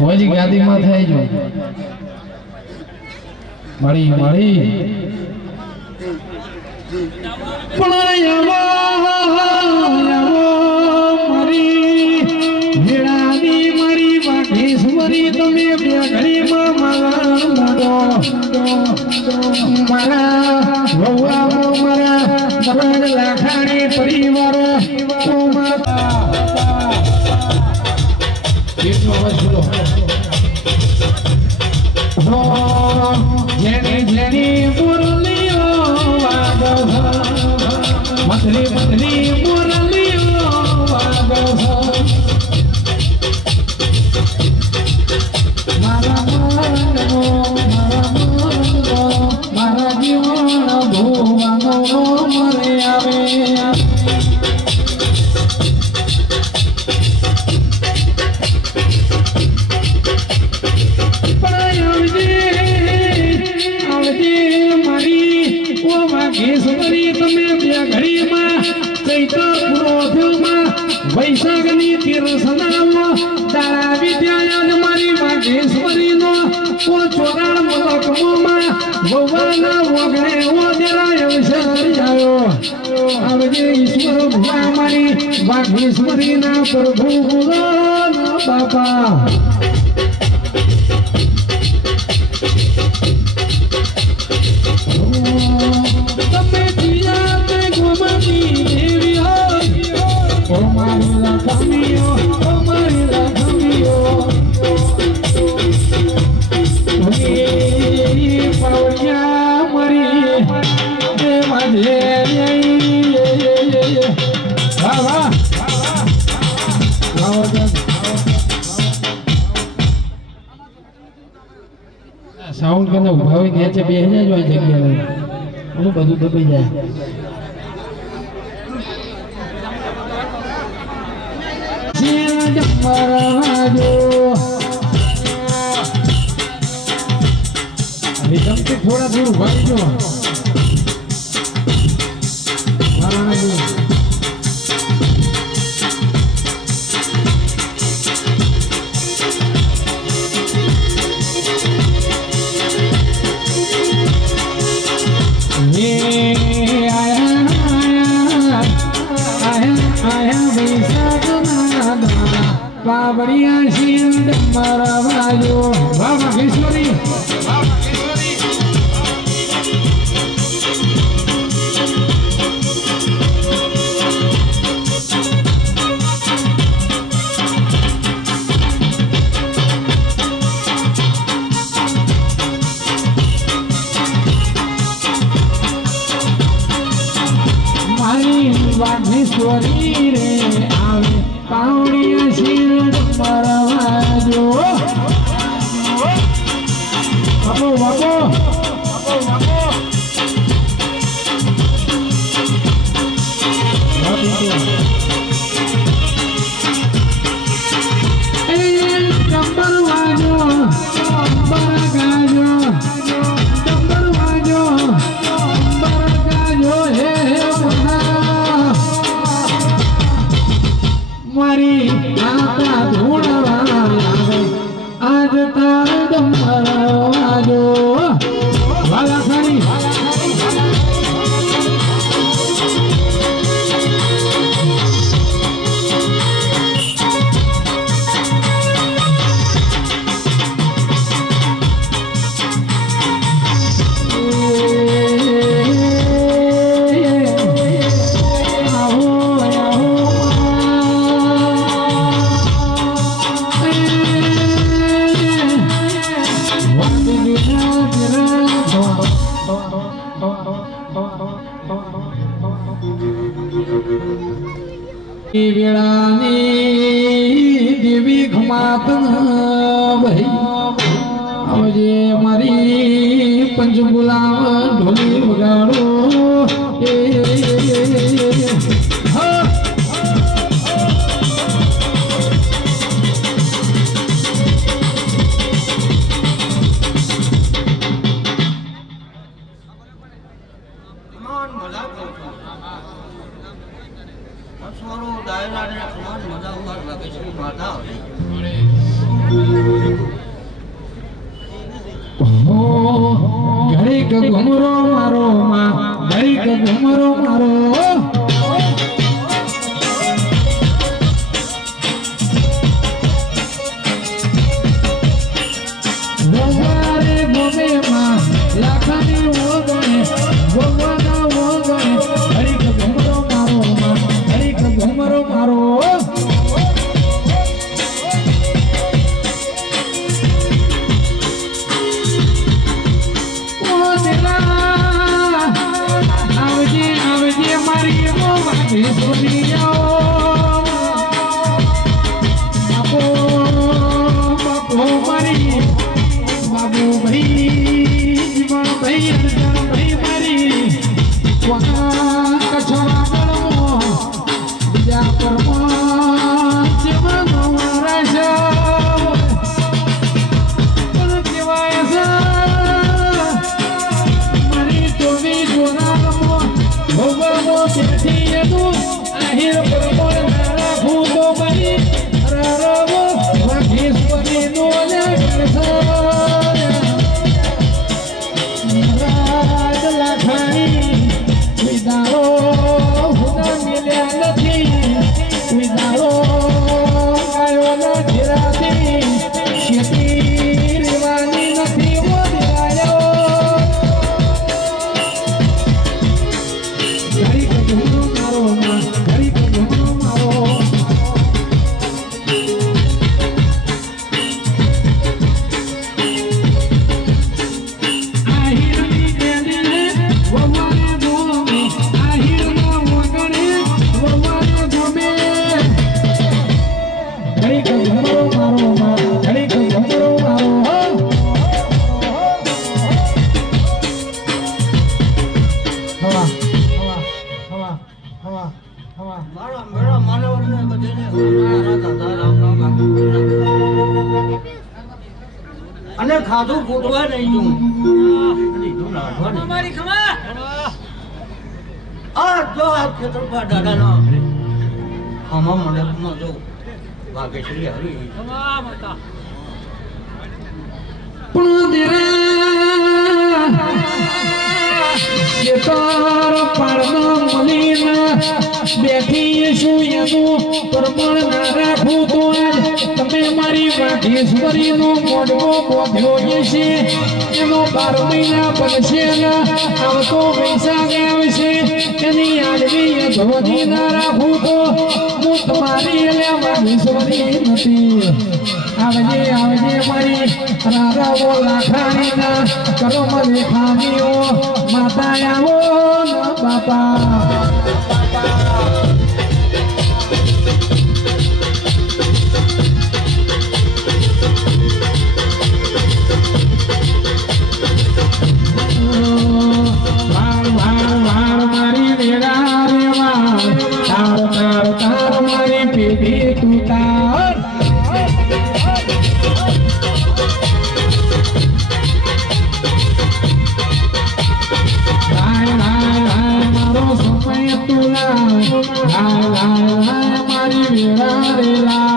હોજી ગાદીમાં થઈ જો મળી મળી પણ મરી વીરાની મરી વાઘેશ્વરી તમે બે ઘડીમાં મારા વહુઆઓ મારા દરડ લાખાણી પરિવારો કેટલો અવાજ બોલો જેની જેની મુરલીઓ વાગો મથલી મથલી મુરલીઓ વાગો મારા મનનો મારા જીવન ભુવાનો મરે આવે વૈશાખની તીર્થનામો તારા વિદ્યાયન મારી વાઘેશ્વરીનો કોઈ ચોરાણ મલકમોમાં ભગવાનના વગણે ઓદેરાય અવસર આવ્યો આવજે ઈશ્વર ભુવા મારી વાઘેશ્વરીના પ્રભુ ભુવાના બાપા તમે જીયા તે ગોમતી દેવી હોય Marila Camillo, Marila Camillo. Paulia Marie, de Madeleine. Brava. Sound કને ઉભાવી નીચે બેહી જાય જગ્યા લઈ ઓલું બધું દબાઈ જાય रिदमથી થોડા દૂર ભાગજો बाबरिया शिंद मारा बाजो बाबा किशोरी मारी वाघेश्वरी रे आवे पावड़िया शिंद मारा बाजो बाबो बाबो देवी घुमात भाई आवजे मारी पंचगुलाम ढोली वगाड़ो Solo daerah-daerah kemana, mada umat bagi sini mada. ઘડીક ઘુમરો મારો માં ઘડીક ઘુમરો મારો વવારે ગમે માં લાખાની ઓગણે વવાના ઓગણે ઘડીક ઘુમરો મારો માં ઘડીક ઘુમરો મારો અને ખાધું ફૂટવા નહીં જું મારી ખમા આ જો આ ખેતર પર દાદાના ખમા મંડપમાં જો ભાગ્યશ્રી હરી ખમા માતા પણ દેરા ये तार पारना मलीना बैठी છું એનું પરમણ ના રાખું તો તમે મારી વાઘેશ્વરી નો મોઢો બોધ્યો છે એનો 12 મહિના બનશે આવતો વૈશાખ આવશે એની આડવી ધોધી ના રાખું તો હું તમારી વાઘેશ્વરી નથી આવજે આવજે મારી રારાઓ લાખાણી ના કરમ લેખાણીઓ માતા આવો ના બાપા મારી વેડા રેવા તાર તાર તાર મારી પેઢી તું તાર મારી વેરા રેલા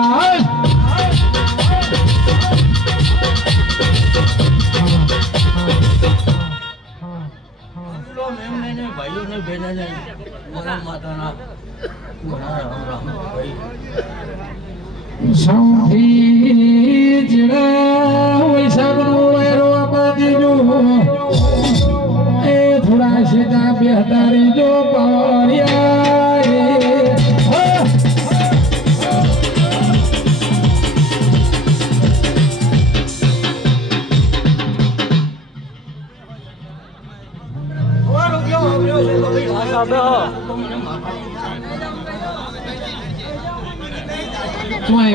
ભાઈઓ ને બેને ને માતાના સૌથી જડા વૈશાખનો વેરો બાંધીજો એ થોડા સીધા બેહતારી જો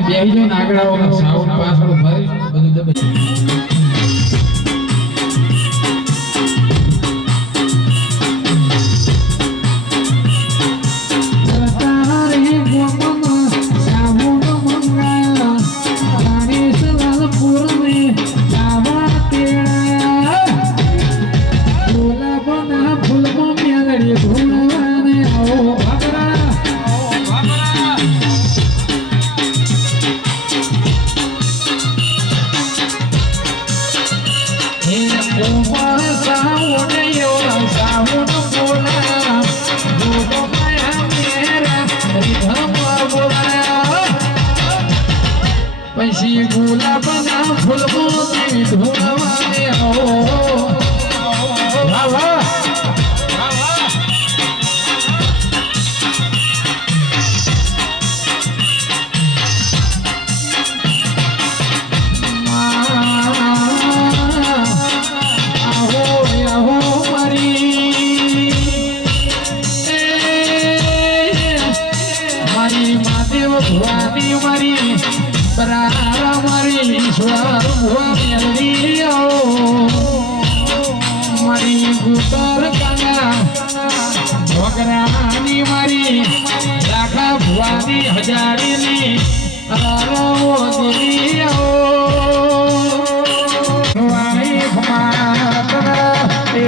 બેહીજો નાગડાઓ સાઉન્ડ પાછળ ભરી બધું દબાઈ દેવ ભવાની મારી પરારા મારી ઈશ્વર ભુવા મેલડી આવો મારી ગુતર કાંગા ભોગરાની મારી લાખા ભુવાની હજારીની અરાવો દેવી આવો વાઈ ભમાતરા એ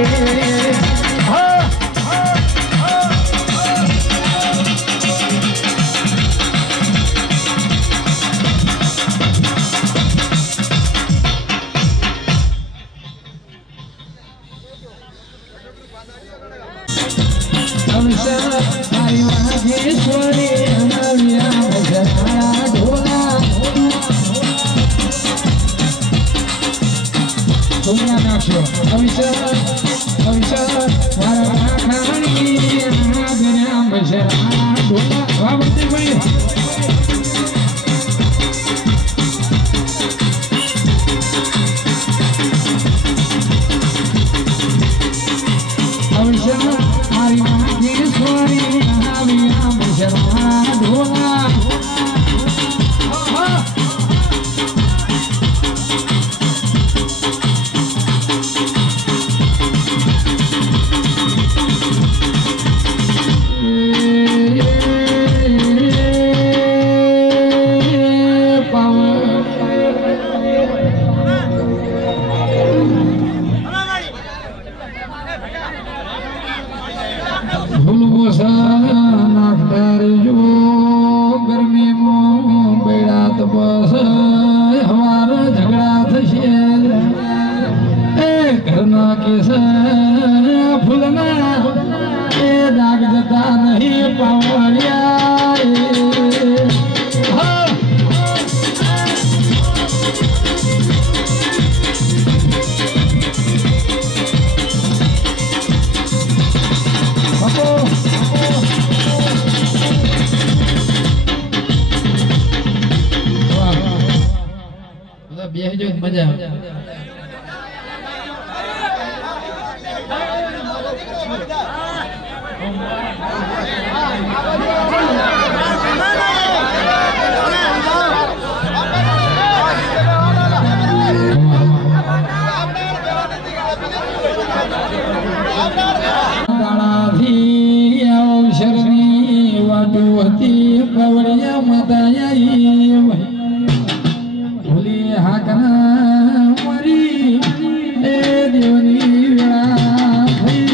મજા દાડાથી અવસરની વાટુ હતી પવળિયા મતાયા ભૂલી હાકના મરી એ દેવની વેળા થઈ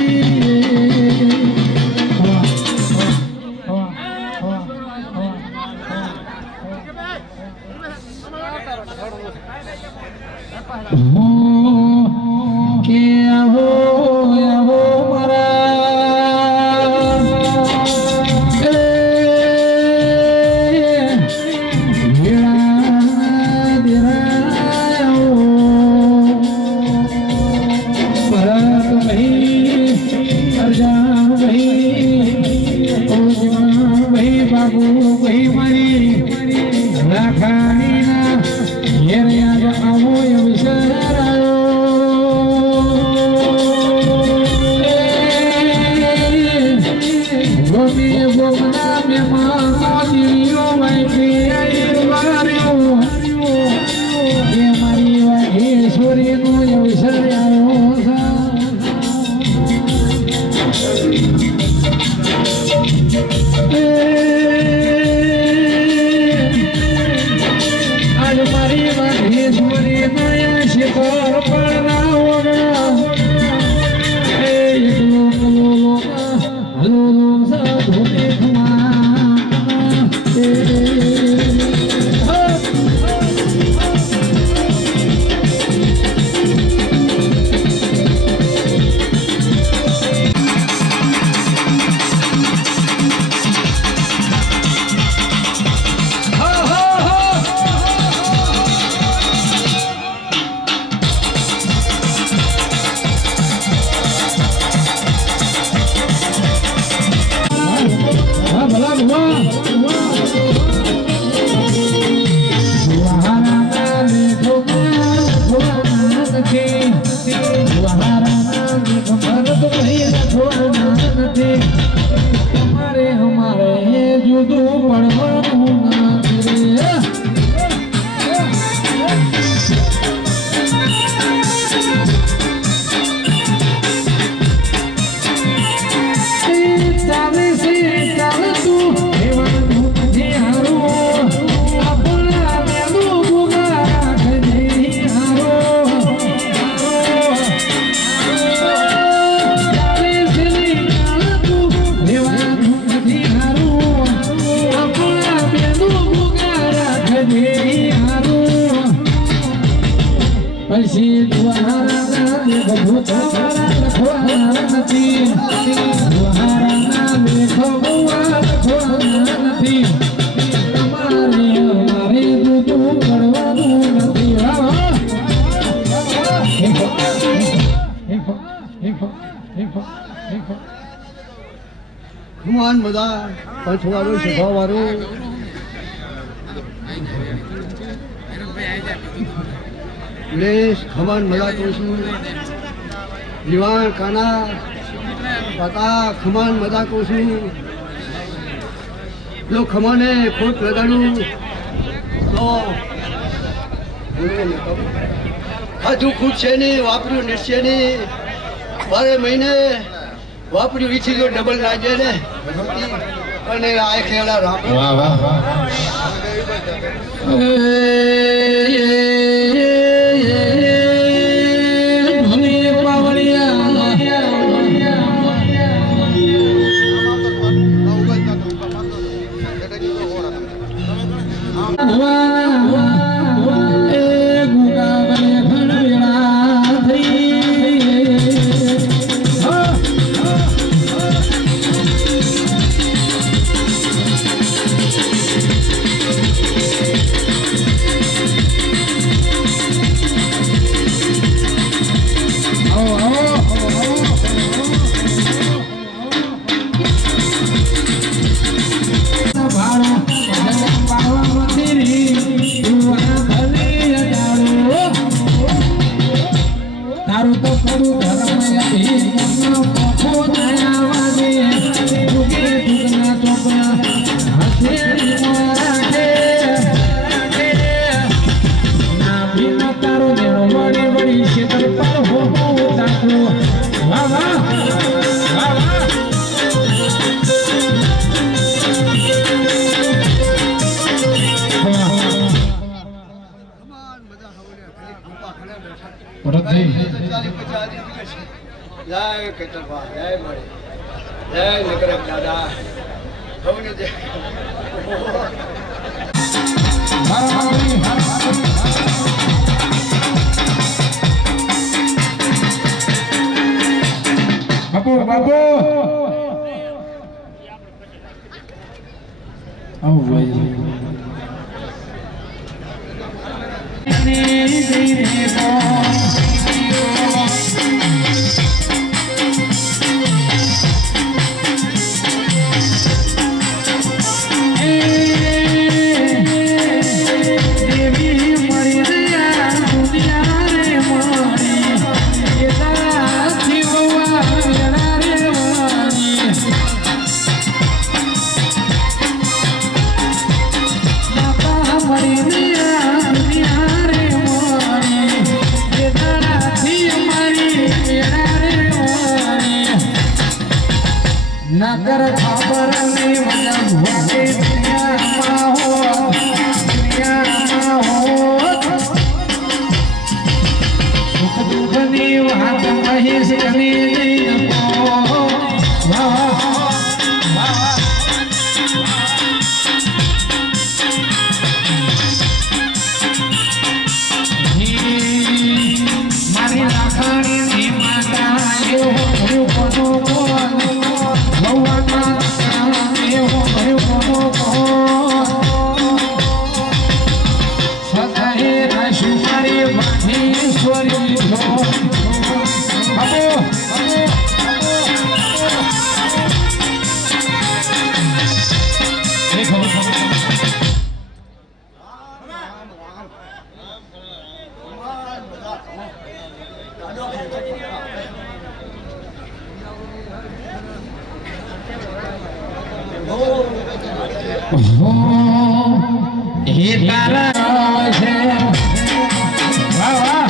કે આવો આવો हमारे जुदू पड़वानू ખમાન બધા પંચવાળું સભાવાળું લેશ ખમાન મજા કહું છું દિવાણ કાના કાકા ખમાન મજા કહું છું જો ખમાને ખોટ લગાડું તો હજુ ખૂટશે નહીં વાપર્યું નીચશે નહીં 12 મહિને વાપર્યું વીછી જો ડબલ લાગે ને અને આ ખેડા રામ વાહ વાહ જય કેતરભા જય મળી જય નકરક દાદા સૌને જય બાપુ બાપુ આવો ભાઈ नगर खबर में मतलब होते दुनिया हो दुख ने हाथ महेश ने मारी लाखानी ने माता यो हे तारा है वाह वाह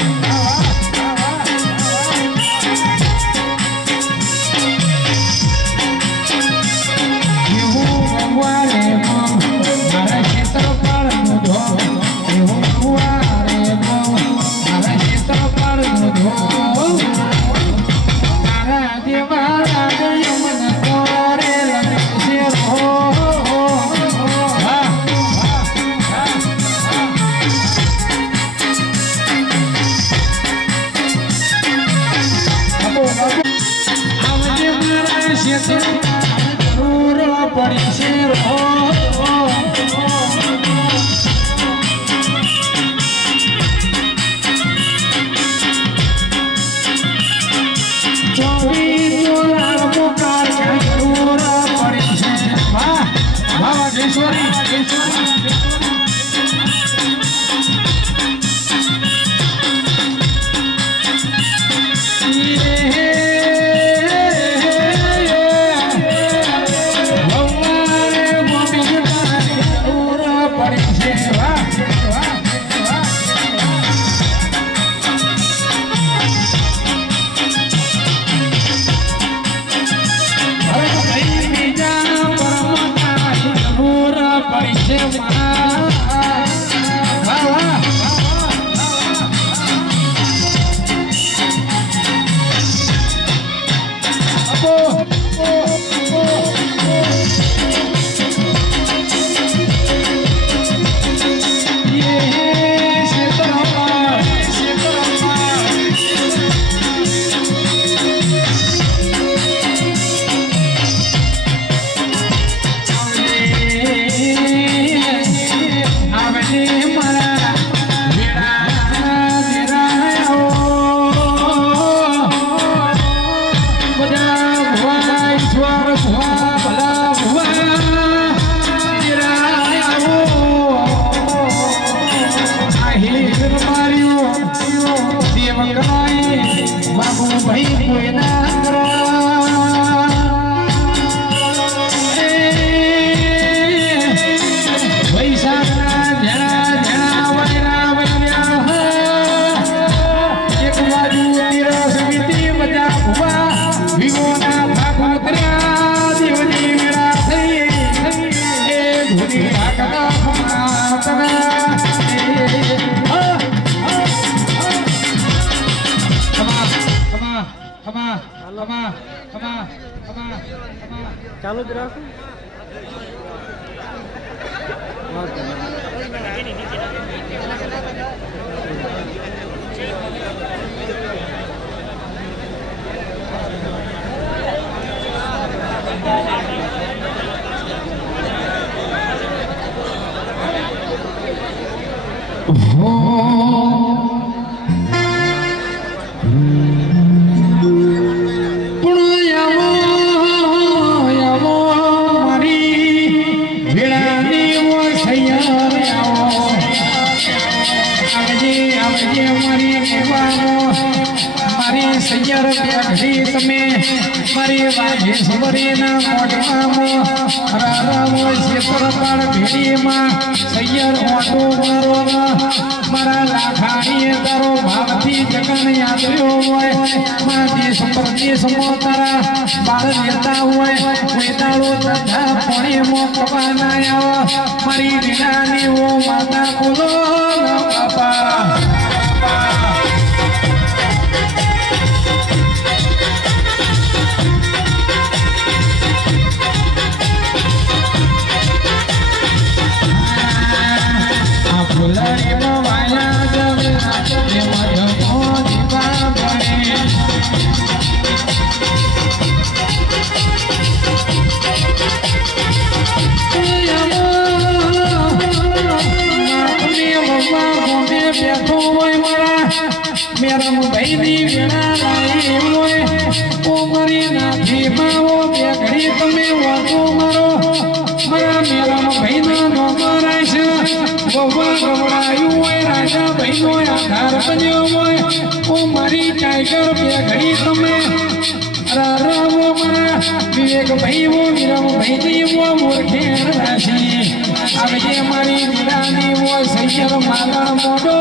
यो वाले मम मारा क्षेत्र पर मुझो यो वाले मम मारा क्षेत्र पर मुझो मारा देवाला यमन कोरे लगे हो ચાલુ જ રાખો. મારા લાખાણી તારો ભાવથી જગન યાદ હોય મારા દેશ પરદેશમાં તારા બાળ લેતા હોય વેતાળો તથા પાણીમાં કપાના આવો મારી વિનાની ઓ માતા બોલો બાપા. મેરા ભાઈની વેણા લાઈ હોય ઓ મારી નાથી માવો બે ઘડી તમે વાતો મારો મારા મેરા ભાઈના નો મારા છે બહુવા ગવડાયું હોય રાજા ભાઈનો આધાર બન્યો હોય ઓ મારી ટાઈગર બે ઘડી તમે રાવો મારા વિવેક ભાઈ વો વીરમ ભાઈની વો મોરખેર રાશી આવજે મારી વીરાની વો સૈયર માલા મોડો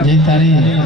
જય તારી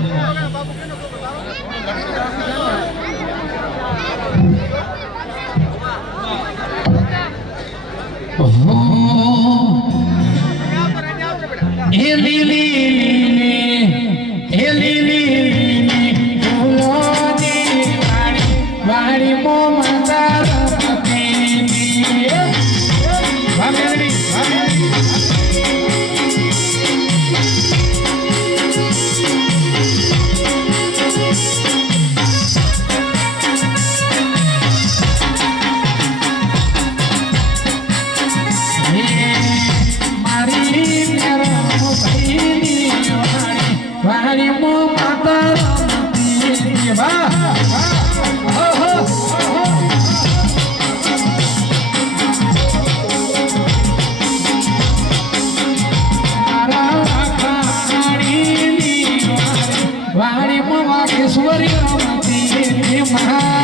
ઈશ્વરી મહા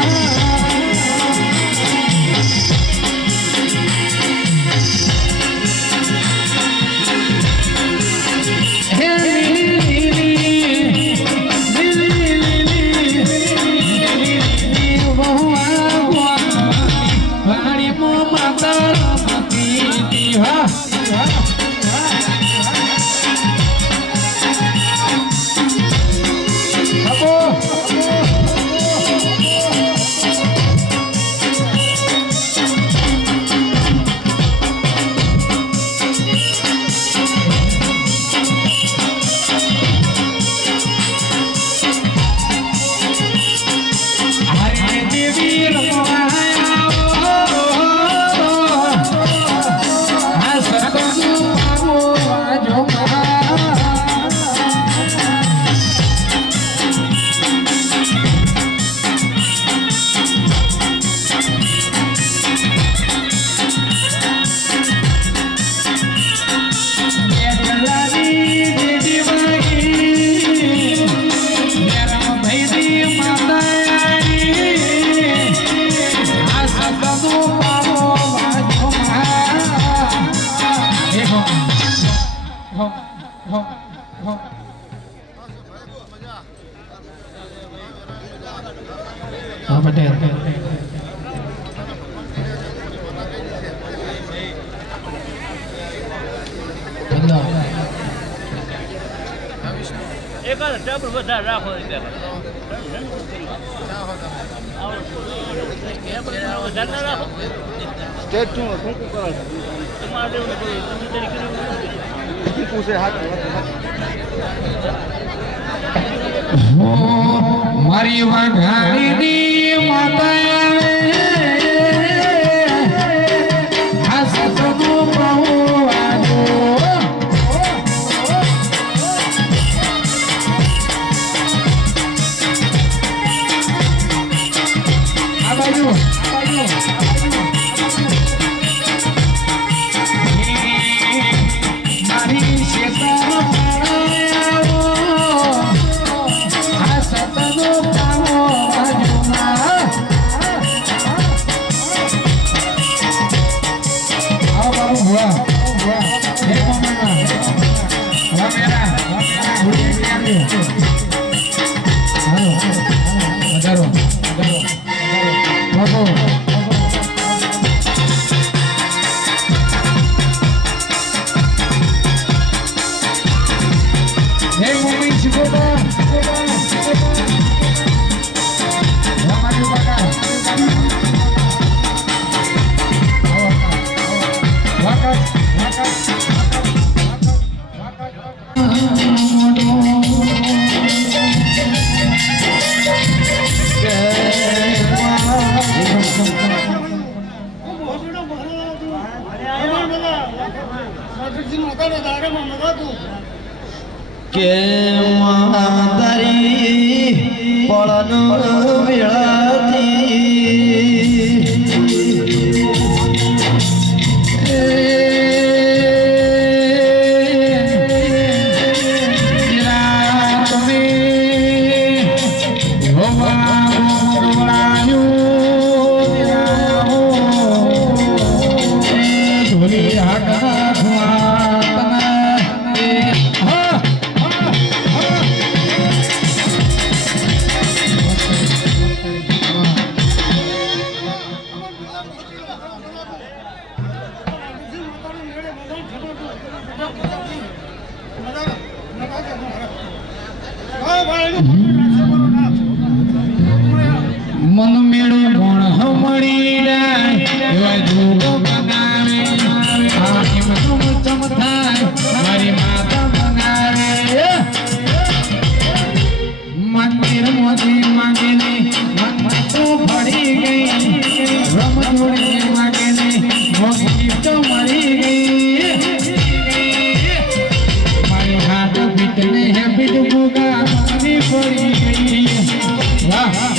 પટેલ એક ટેબલ વધારે રાખો મારી વાઘાણીની માતા આ સતનું બહુ આ બાજુ મારી શેતા કે તારી પળન વેળાથી મન મેળો ગુણ હમણી એવા જોગો બનાવે હિમ તુમ ચમથાય મારી માતા બનાવે મંદિર મોતી માંગેને મન તો ફળી ગઈ રમ જોડી માંગેને મોતી તો મળી ગઈ મારી હાથ બીટને હે બીટ ભૂગા પડી ગઈ વાહ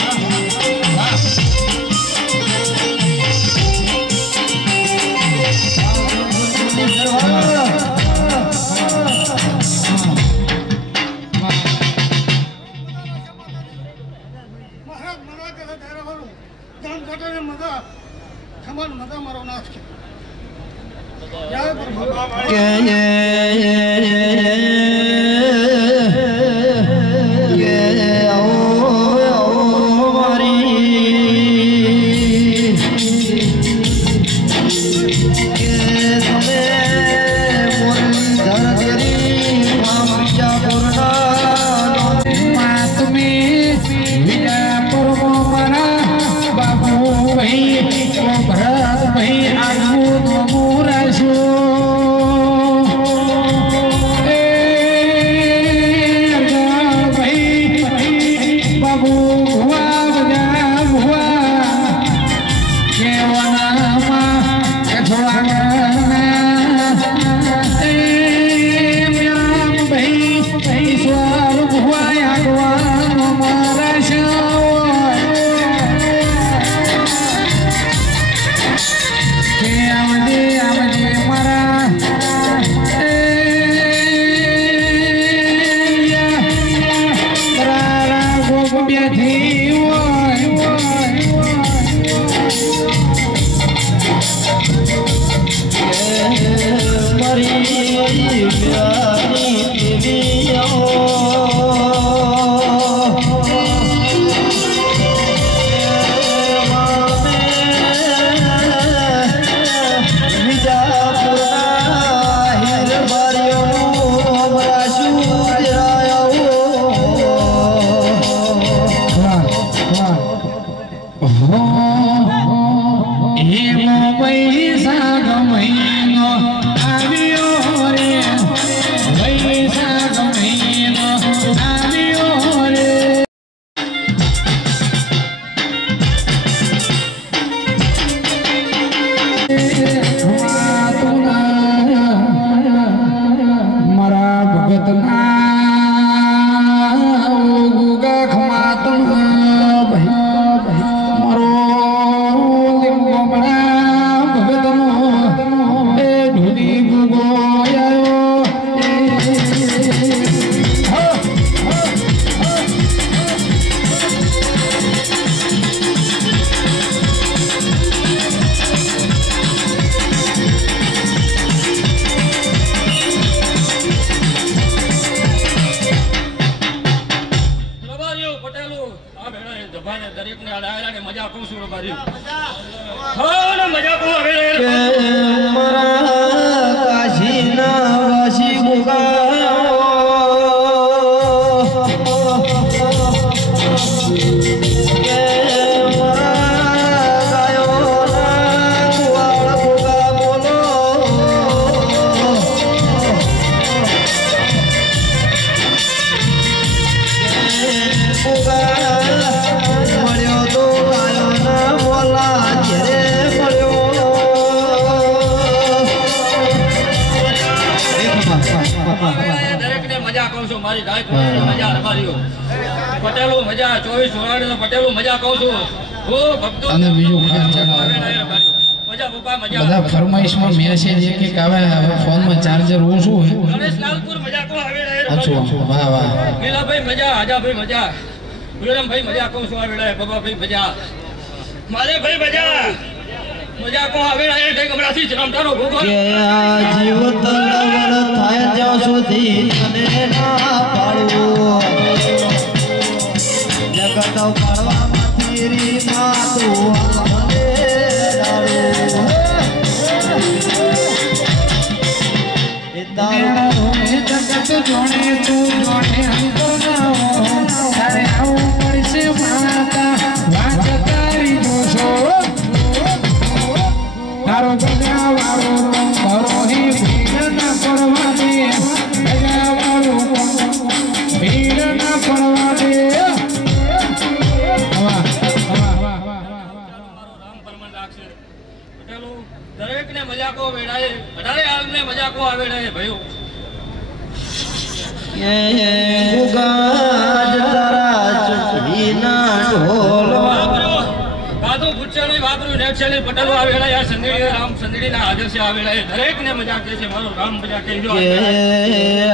બધા ફરમાઈશમાં મેસેજ એક એક આવે ફોનમાં ચાર્જર ઓછું હોય વાહ વાહ ભાઈ મજા આજાભાઈ મજા ભાઈ મજા કહું છું આવેલા બાબાભાઈ મજા મારે ભાઈ મજા મજા કો આવેલા એ કઈ ગમરાથી જમતાનો ભૂખો કે આ જીવ તલવર થાય જ્યાં સુધી તને ના પાડું જગત પાડવામાંથી રી માતું મને જગત જોડે તું જોડે તારે આવું પડશે માતા વાત તારી જોશો તારો ગજા વાળો ભરો હી ભીડ ના પડવા દે ગજા વાળો ભીડ ના પડવા દે દરેક ને મજાકો વેડાય અઢારે આમને મજાકો આવેડાય ભયો પટેલો આવેલા સંદીડી રામ સંદીડી ના આદર્શ આવેલા દરેક ને મજા કે છે મારો રામ મજા કે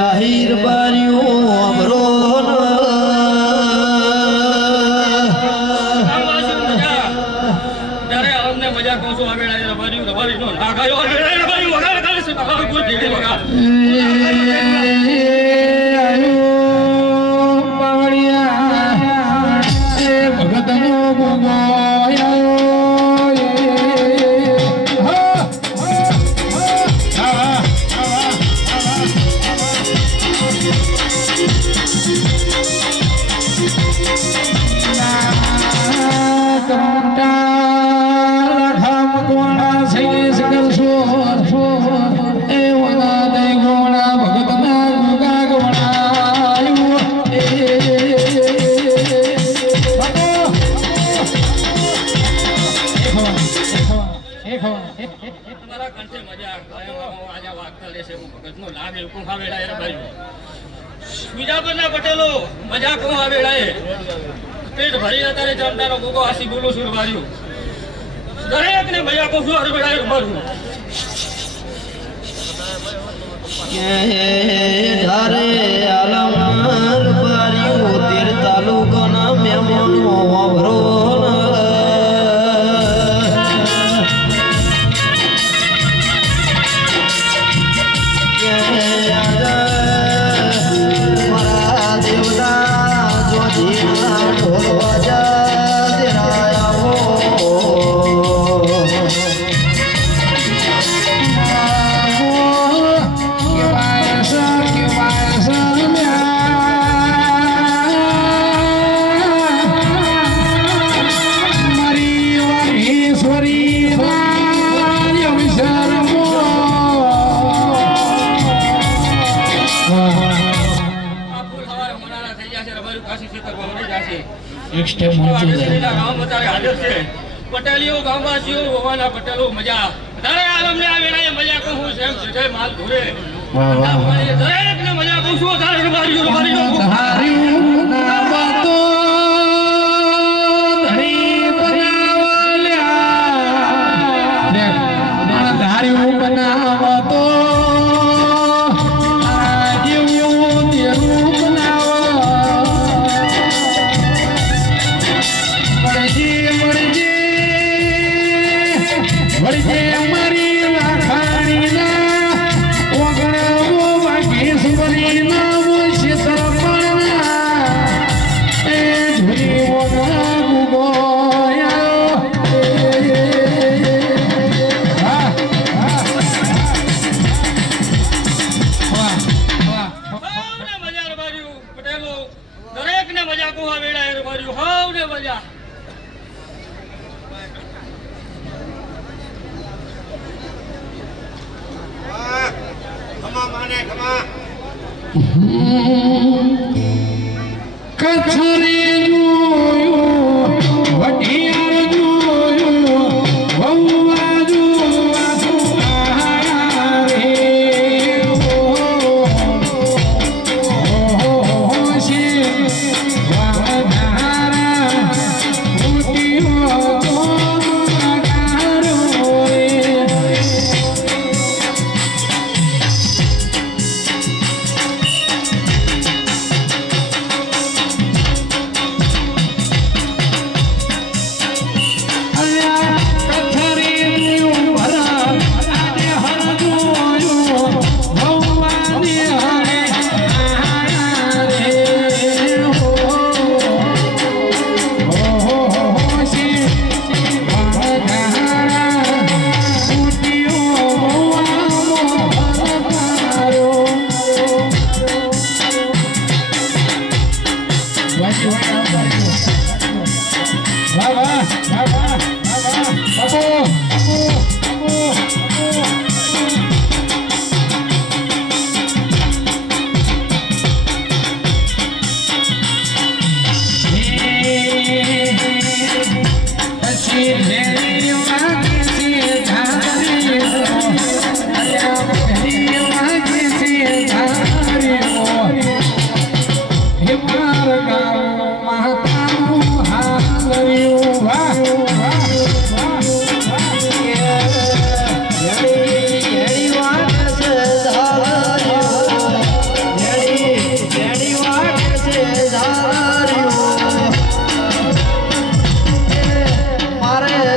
આહિર બારીઓ અમરો મજા કહું છું આવેલા રબારી નો નાગાયો આવેલા રબારી વગાડ કરે છે આપતા લેશે હું ભગતનો લાગે કોણ આવેલા યાર ભાઈ બીજા બરના પટેલો મજા કોણ આવેલા એ પેટ ભરી અત્યારે જમતાનો ગોગો આસી બોલું છું વાર્યું દરેક ને મજા કહું છું હરવેળાએ મારું ધારે આલમર બારી ઉતર તાલુકાના મહેમાનો વાવરો મારા દેવતા જોજીના ઢોલવાજા એક સ્ટેપ ઊંચું જાય પટેલીઓ ગામવાસીઓ હોવાના પટેલો મજા દરેક આલમને આ વેળાએ મજા કહું છું એમ જેઠે માલ ધોરે દરેક ને મજા કહું છું તારે મારી નાવતો ધણી બનાવલ્યા ધાર્યું બનાવતો જેવું તેરું વળજે મારી લાખાણીના ઓગણવો વાઘેશ્વરી નામ શીતળપણના એ ઝૂલી ઓગણ ગોયા મજા રબાર્યું પટેલો દરેક ને મજા કહું આ વેળાએ રબાર્યું હાવ ને મજા કથરી જોયું વઢિયાર જોયું વહુવા જોવા રે છે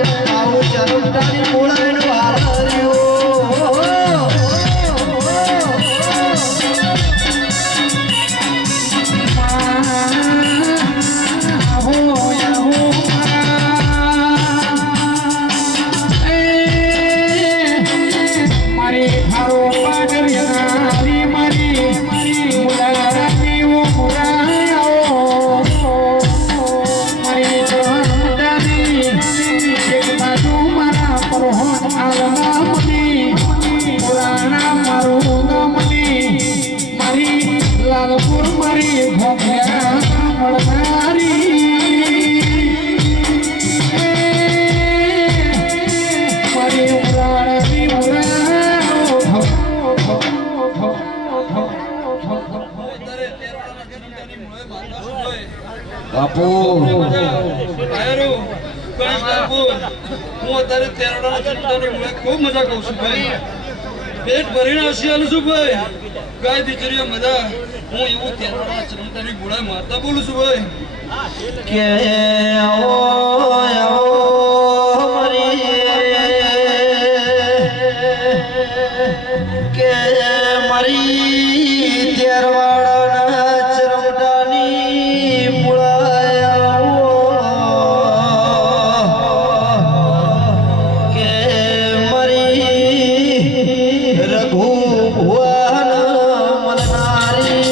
વાધારા ઉઠ્યો તો ગારો રે બાપુ આયરું ગણેશ ઠાકોર હું અત્યારે તેરડાના ચિંતાની મૂળે ખૂબ મજા કહું છું ભાઈ પેટ ભરીને હસી આલું છું ભાઈ ગાય દીકરીઓ મજા હું એવું તેરડાના ચિંતાની મૂળે મારતા બોલું છું ભાઈ કે આવો કે મારી તેરવાડાના ચરમડાની મુળાયા કે મારી રઘુ ભુવન મનનારી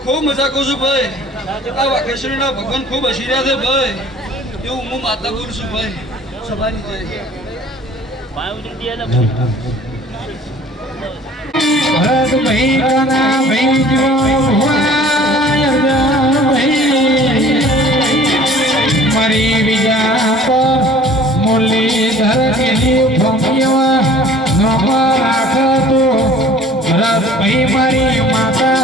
ખૂબ મજા કહું છું ભાઈ આ વાઘેશ્વરીના ભગવાન ખૂબ હસી રહ્યા છે ભાઈ એવું હું માતા બોલું છું ભાઈ સભાની જય ભરત ભાઈ કાના ભાઈ જો ભુવાય ભાઈ મારી વિજા પર મુરલીધર કે ભમ્યવા નમ રાખતો ભરત ભાઈ મારી માતા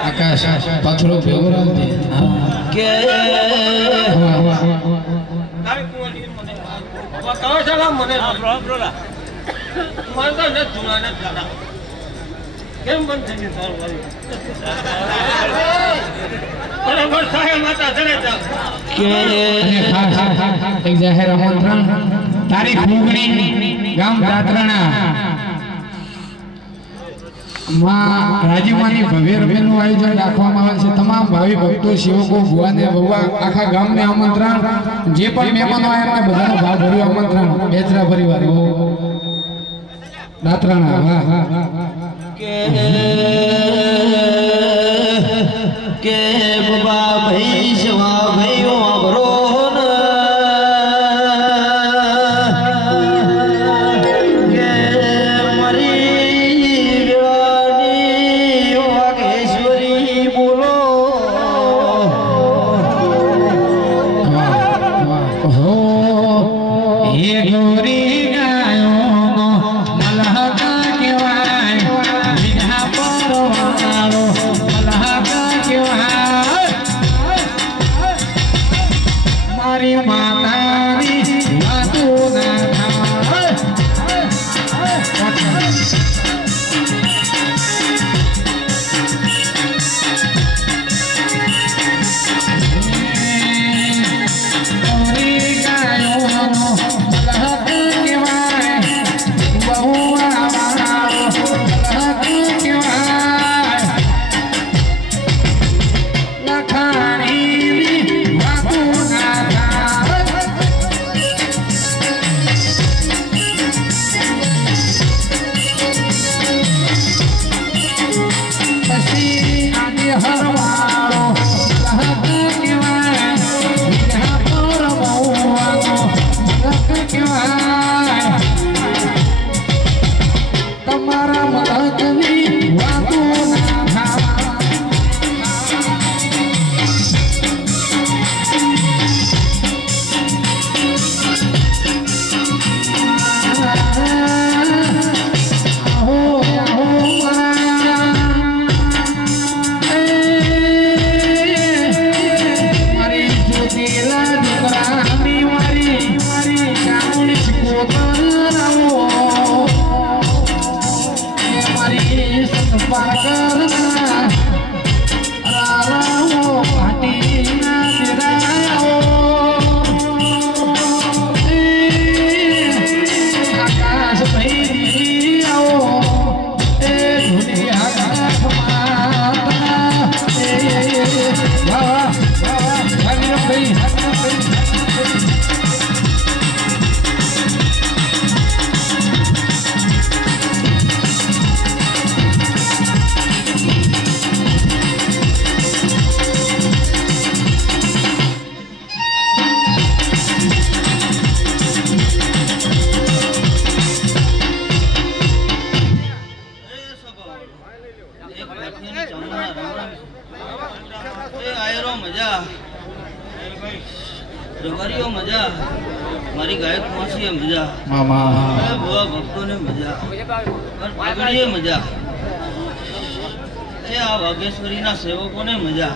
આકાશ પાથરો ભેગો રાખજે કે કેમ બંધ થઈ ગયું બરાબર સાહેબ માતા ધરે જાવ એક જાહેર આમંત્રણ તારીખ 19 ગામ દાત્રાણા માં રાજીમાની ભવ્ય રમેનું આયોજન રાખવામાં આવે છે તમામ ભાવિ ભક્તો સેવકો ભુવાને ભુવા આખા ગામને આમંત્રણ જે પણ મહેમાનો આવ્યા એમને બધાનો ભાવભર્યું આમંત્રણ બેચરા પરિવાર દાત્રાણા કે બાબા ભાઈ શવા ભાઈઓ ભરો મારી ગાયક માસી મજા મામા બુआ ભક્તોને મજા પર પાગડીએ મજા એ આ વાગેશ્વરીના સેવકોને મજા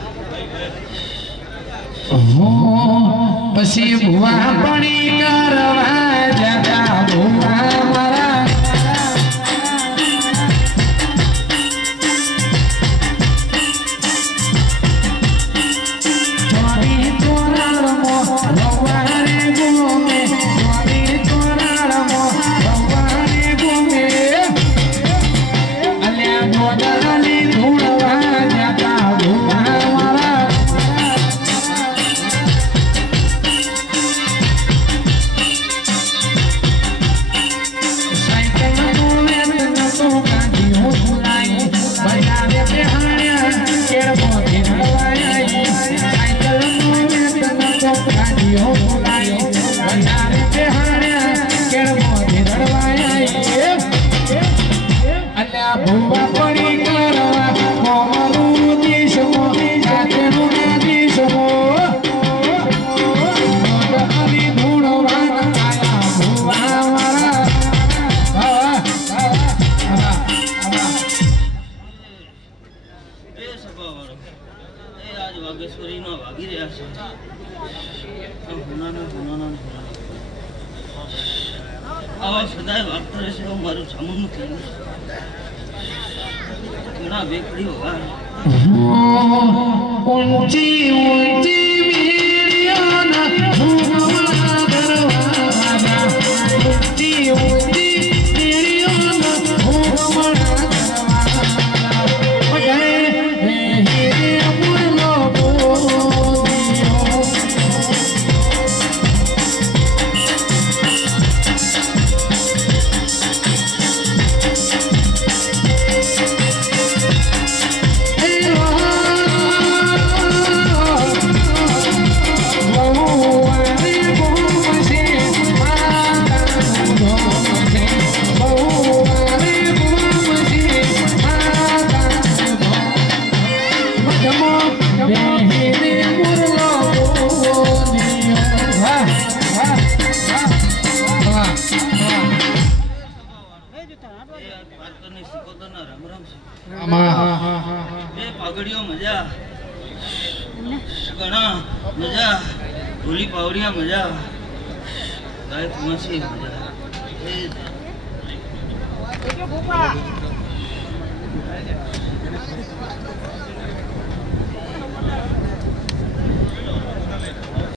પછી ભુવા પણી કરવા જતા ભુવા મારા ધૂળ વાળો એ આજ વાગેશ્વરીનો વાગી રહ્યા છે. આવા સદાય વાગતો રહેશે એવું મારું સામાનનું થયું છે. ઘણા વેકડી વગાડ ઊંચી ઊંચી મીડિયાના ધૂમવા દરવાજા ઊંચી ઊંચી મીડિયાના ધૂમવા દરવાજા બધાએ હે હે બોલો બોલિયો બે પાઘડીઓ મજા ઘણા મજા ઢોલી પાવડિયા મજા ગાય કુંવસી મજા